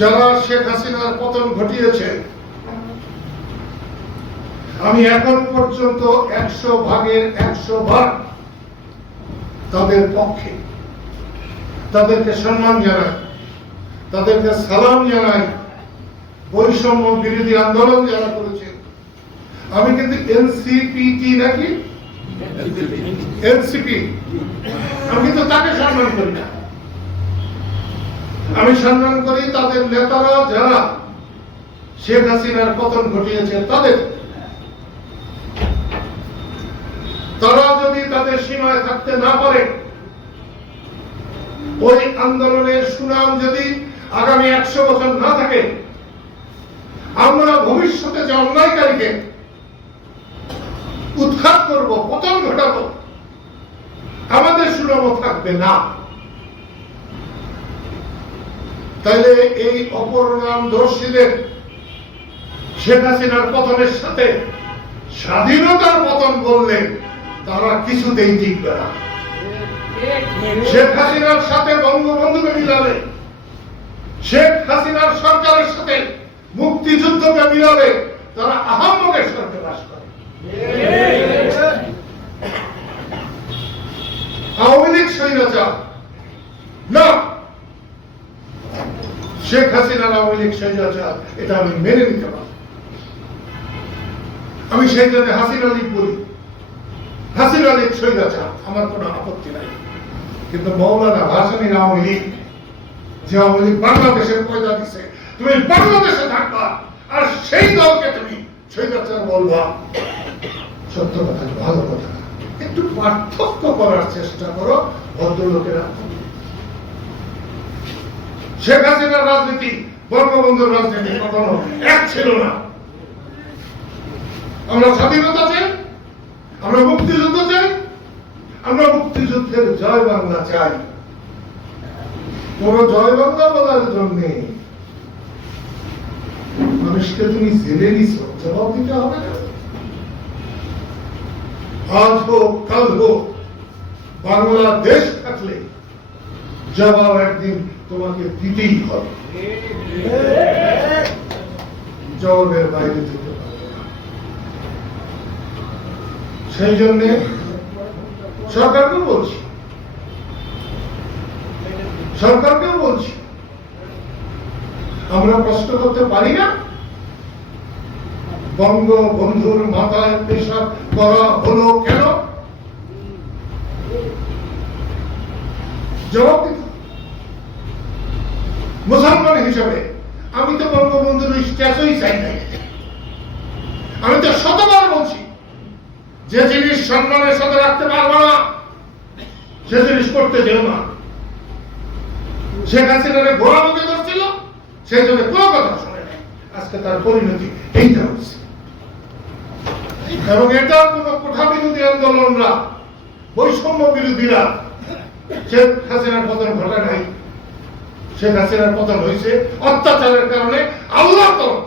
যারা শেখ হাসিনার পতন ঘটিয়েছে আমি এখন পর্যন্ত একশো ভাগের একশো ভাগ তাদের পক্ষে। তাদেরকে সম্মান জানাই তাদেরকে সালাম জানাই বৈষম্য বিরোধী আন্দোলন যারা করেছে। আমি কিন্তু এনসিপিটি নাকি? এনসিপি। আমি কিন্তু তাকে সম্মান করি না। আমি সম্মান করি, তাদের নেতারা যারা শেখ হাসিনার পতন ঘটিয়েছে, তাদের। তারা যদি তাদের সীমায় থাকতে না পারে, ওই আন্দোলনের সুনাম যদি আগামী একশো বছর না থাকে, আমরা ভবিষ্যতে যে অন্যায়কারীকে উৎখাত করব, পতন ঘটাবো, আমাদের সুনামও থাকবে না। তাহলে এই অপর নাম দর্শীদের শেখ হাসিনার পতনের সাথে স্বাধীনতার পতন বললে তারা কিছুতেই টিকবে না। শেখ হাসিনার সাথে বঙ্গবন্ধুকে মিলাবে শেখ হাসিনার সরকারের সাথে মুক্তিযুদ্ধকে মিলাবে তারা আহম্মকের সরকার বাস করে আওয়ামী লীগ স্বৈরাচার না শেখ হাসিনার আওয়ামী লীগ স্বৈরাচার এটা আমি মেনে নিতে পারি আমি সেই জন্য হাসিনা লীগ বলি। হাসিনা লীগ স্বৈরাচার আমার কোনো আপত্তি নাই। কিন্তু মৌলানা ভাসানীর আওয়ামী লীগ, যে আওয়ামী লীগ বাংলাদেশের পয়দা দিছে, তুমি বাংলাদেশে থাকবা, আর সেই দলকে তুমি স্বৈরাচার বলবা, সত্য কথা, ভালো কথা একটু পার্থক্য করার চেষ্টা করো, ভদ্রলোকেরা। শেখ হাসিনার রাজনীতি, বঙ্গবন্ধুর রাজনীতি কখনো এক ছিল না। আমরা স্বাধীনতা চাই, আমরা মুক্তিযুদ্ধ চাই, আমরা মুক্তিযুদ্ধের জয় বাংলা চাই। কোন জয় বাংলা বলার জন্য মানুষকে তুমি জেনে নিছ, জবাব দিতে হবে না। আজ হোক, কাল হোক, বাংলাদেশ জবাব একদিন তোমাকে দিতেই হবে। জবাবের বাইরে যেতে পারবে না। সেই জন্যে সরকারকেও বলছি। সরকারকেও বলছি। আমরা প্রশ্ন করতে পারি না? বঙ্গবন্ধুর মাথায় পেশাব করা হলো কেন? জবাব দিতে। মুসলমান হিসেবে, আমি তো বঙ্গবন্ধুর ওই স্ট্যাচুই চাই নাই। আমি তো শতবার বলছি, যে জিনিস সম্মানের সাথে রাখতে পারব না, সে জিনিস করতে যেও না। শেখ হাসিনারে ঘোড়া মুখে ধরছিল, সেই জন্য কোনো কথা শুনে নাই। আজকে তার পরিণতি এইটা হচ্ছে। এবং এটা কোন কোঠা বিরোধী আন্দোলনরা বৈষম্য বিরোধীরা শেখ হাসিনার পতন ঘটে নাই। শেখ হাসিনার পতন হয়েছে অত্যাচারের কারণে আল্লাহ তরফ।